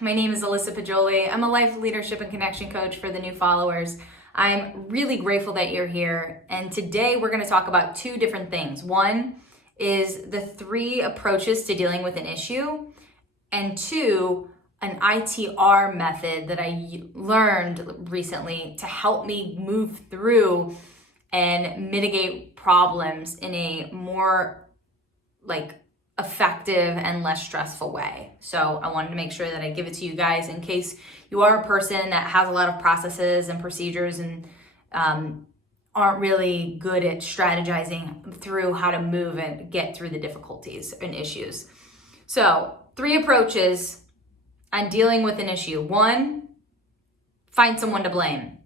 My name is Alyssa Pajoli. I'm a life leadership and connection coach for the new followers. I'm really grateful that you're here. And today we're going to talk about two different things. One is the 3 approaches to dealing with an issue, and 2, an ITR method that I learned recently to help me move through and mitigate problems in a more effective and less stressful way. So I wanted to make sure that I give it to you guys in case you are a person that has a lot of processes and procedures and aren't really good at strategizing through how to move and get through the difficulties and issues. So 3 approaches on dealing with an issue. 1, find someone to blame.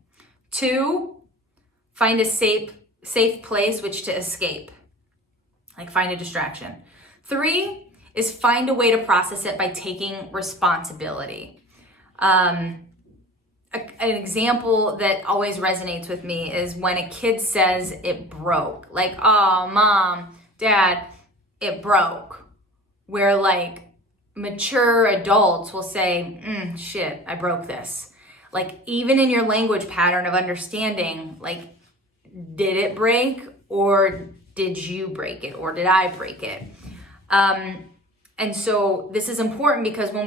2, find a safe place which to escape, like find a distraction. 3 is find a way to process it by taking responsibility. An example that always resonates with me is when a kid says it broke. Like, oh, mom, dad, it broke. Where mature adults will say, shit, I broke this. Even in your language pattern of understanding, did it break or did you break it or did I break it? And so this is important because when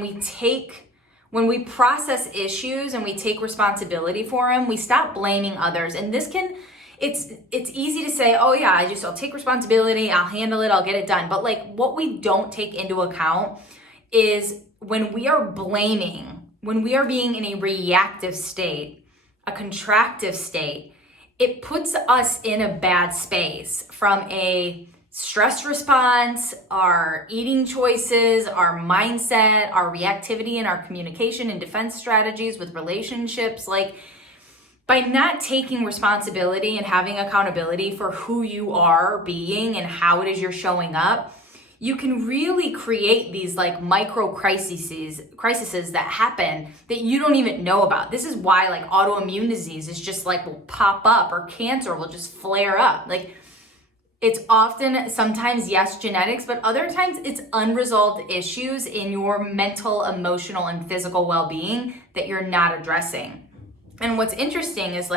we process issues and we take responsibility for them, we stop blaming others. And it's easy to say, oh yeah, I'll take responsibility, I'll handle it, I'll get it done. But what we don't take into account is when we are blaming, when we are being in a reactive state, a contractive state, it puts us in a bad space from a stress response, our eating choices, our mindset, our reactivity and our communication and defense strategies with relationships. By not taking responsibility and having accountability for who you are being and how it is you're showing up, you can really create these micro crises that happen that you don't even know about. This is why autoimmune disease is just will pop up, or cancer will just flare up. It's often, sometimes, yes, genetics, but other times it's unresolved issues in your mental, emotional, and physical well-being that you're not addressing. And what's interesting is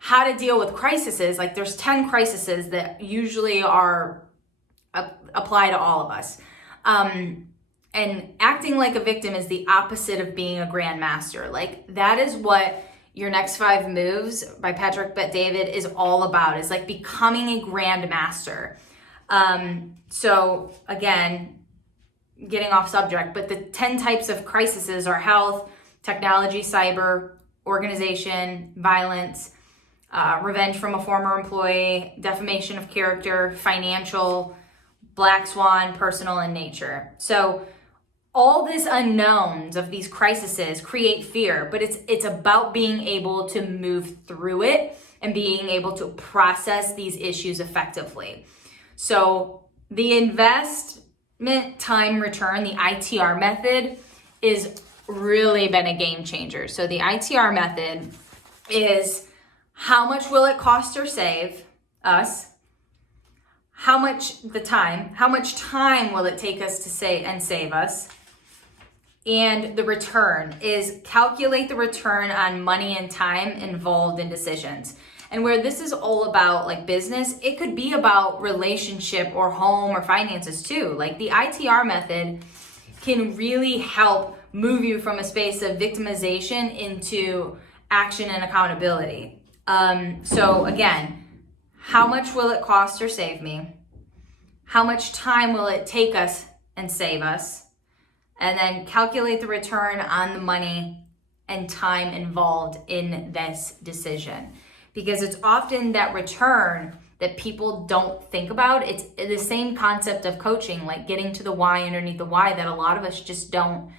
how to deal with crises. There's 10 crises that usually are apply to all of us. And acting like a victim is the opposite of being a grandmaster. That is what Your Next 5 Moves by Patrick Bet-David is all about, is becoming a grandmaster. So again, getting off subject, but the 10 types of crises are health, technology, cyber, organization, violence, revenge from a former employee, defamation of character, financial, black swan, personal, and nature. So all these unknowns of these crises create fear, but it's about being able to move through it and being able to process these issues effectively. So the investment time return, the ITR method, is really been a game changer. So the ITR method is how much will it cost or save us? How much time will it take us to save us? And the return is calculate the return on money and time involved in decisions. And where this is all about business, it could be about relationship or home or finances too. The ITR method can really help move you from a space of victimization into action and accountability. So again, how much will it cost or save me? How much time will it take us and save us? And then calculate the return on the money and time involved in this decision. Because it's often that return that people don't think about. It's the same concept of coaching, getting to the why underneath the why, that a lot of us just don't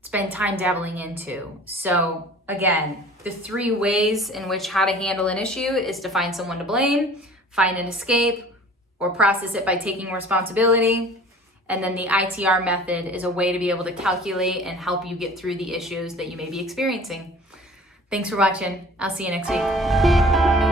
spend time dabbling into. So again, the 3 ways in which how to handle an issue is to find someone to blame, find an escape, or process it by taking responsibility. And then the ITR method is a way to be able to calculate and help you get through the issues that you may be experiencing. Thanks for watching. I'll see you next week.